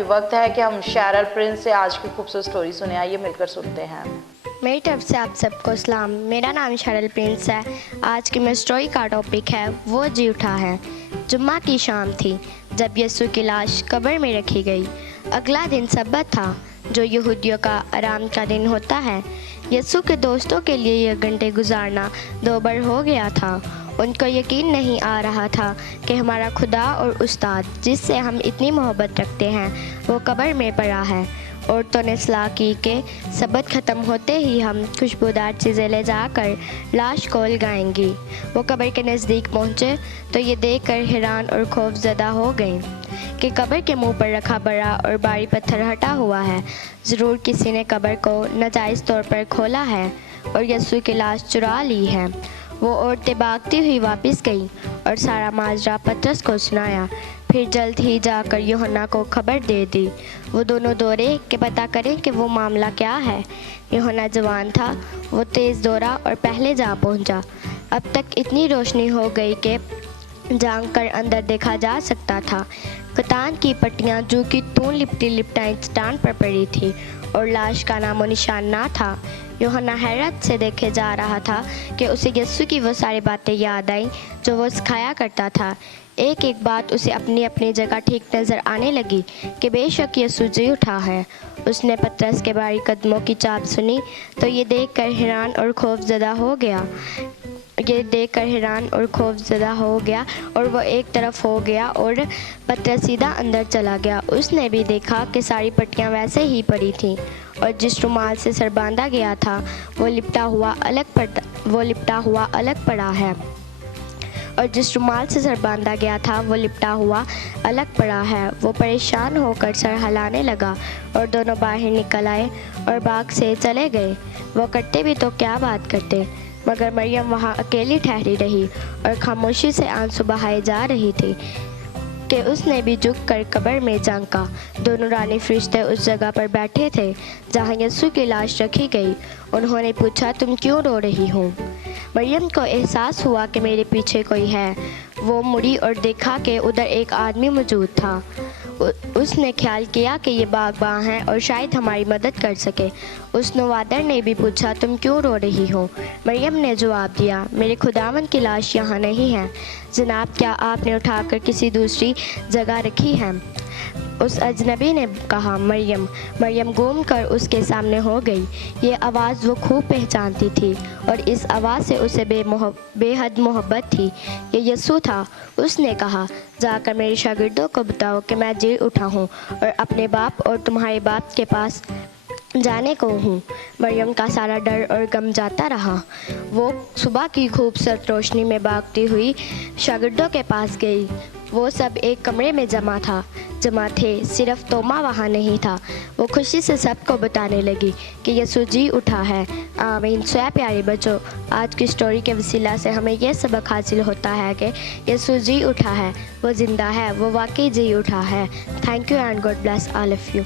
ابھی وقت ہے کہ ہم شائرہ پرنس سے آج کی خوبصورت سٹوری سنیں. آئیے مل کر سنتے ہیں. میری طرف سے آپ سب کو سلام. میرا نام شائرہ پرنس ہے. آج کی میری سٹوری کا ٹاپک ہے وہ جی اٹھا ہے. جمعہ کی شام تھی جب یسوع کی لاش قبر میں رکھی گئی. اگلا دن سبت تھا جو یہودیوں کا آرام کا دن ہوتا ہے. یسوع کے دوستوں کے لیے یہ گھنٹے گزارنا دوبر ہو گیا تھا. ان کو یقین نہیں آ رہا تھا کہ ہمارا خدا اور استاد جس سے ہم اتنی محبت رکھتے ہیں وہ قبر میں پڑا ہے. عورتوں نے صلاح کی کہ سبت ختم ہوتے ہی ہم خوشبودار چیزیں لے جا کر لاش کو لگائیں گی. وہ قبر کے نزدیک پہنچے تو یہ دیکھ کر حیران اور خوف زدہ ہو گئیں کہ قبر کے منہ پر رکھا بڑا اور بھاری پتھر ہٹا ہوا ہے. ضرور کسی نے قبر کو ناجائز طور پر کھولا ہے اور یسوع کی لاش چرا لی ہے. وہ عورتیں بھاگتی ہوئی واپس گئیں اور سارا ماجرا پطرس کو سنایا. پھر جلد ہی جا کر یوحنا کو خبر دے دی. وہ دونوں دوڑے کہ پتہ کریں کہ وہ معاملہ کیا ہے. یوحنا جوان تھا. وہ تیز دوڑا اور پہلے جا پہنچا. اب تک اتنی روشنی ہو گئی کہ جھانک کر اندر دیکھا جا سکتا تھا. کتان کی پٹیاں جو کہ تون لپٹی لپٹائی چٹان پر پڑی تھی اور لاش کا نام و نشان نہ تھا. یوحنا حیرت سے دیکھے جا رہا تھا کہ اسے یسوع کی وہ ساری باتیں یاد آئیں جو وہ سکھایا کرتا تھا. ایک ایک بات اسے اپنی اپنی جگہ ٹھیک نظر آنے لگی کہ بے شک یسوع جی اٹھا ہے. اس نے پطرس کے بھاری قدموں کی چاپ سنی تو یہ دیکھ کر حیران اور خوف زدہ ہو گیا اور وہ ایک طرف ہو گیا اور پطرس سیدھا اندر چلا گیا. اس نے بھی دیکھا کہ ساری پٹیاں ویسے ہی پڑی تھیں اور جس رومال سے سر باندھا گیا تھا وہ لپٹا ہوا الگ پڑا ہے. وہ پریشان ہو کر سر ہلانے لگا اور دونوں باہر نکل آئے اور باغ سے چلے گئے. وہ کرتے بھی تو کیا بات کرتے، مگر مریم وہاں اکیلی ٹھہری رہی اور خاموشی سے آنسو بہائے جا رہی تھی کہ اس نے بھی جھک کر قبر میں جھانکا. دونوں رانی فرشتے اس جگہ پر بیٹھے تھے جہاں یسوع کی لاش رکھی گئی. انہوں نے پوچھا، تم کیوں رو رہی ہو؟ مریم کو احساس ہوا کہ میرے پیچھے کوئی ہے. وہ مڑی اور دیکھا کہ ادھر ایک آدمی موجود تھا. اس نے خیال کیا کہ یہ باغباں ہے اور شاید ہماری مدد کر سکے. اس نوادر نے بھی پوچھا، تم کیوں رو رہی ہو؟ مریم نے جواب دیا، میرے خداوند کی لاش یہاں نہیں ہے جناب. کیا آپ نے اٹھا کر کسی دوسری جگہ رکھی ہے؟ اس اجنبی نے کہا، مریم. مریم گھوم کر اس کے سامنے ہو گئی. یہ آواز وہ خوب پہچانتی تھی اور اس آواز سے اسے بے حد محبت تھی. یہ یسوع تھا. اس نے کہا، جا کر میرے شاگردوں کو بتاؤ کہ میں جی اٹھا ہوں اور اپنے باپ اور تمہارے باپ کے پاس جانے کو ہوں. مریم کا سارا ڈر اور غم جاتا رہا. وہ صبح کی خوبصورت روشنی میں بھاگتی ہوئی شاگردوں کے پاس گئی. وہ سب ایک کمرے میں جمع تھے، صرف توما وہاں نہیں تھا. وہ خوشی سے سب کو بتانے لگی کہ یسوع جی اٹھا ہے. آمین. سو پیارے بچوں، آج کی سٹوری کے وسیلہ سے ہمیں یہ سبق حاصل ہوتا ہے کہ یسوع جی اٹھا ہے، وہ زندہ ہے، وہ واقعی جی اٹھا ہے. Thank you and God bless all of you.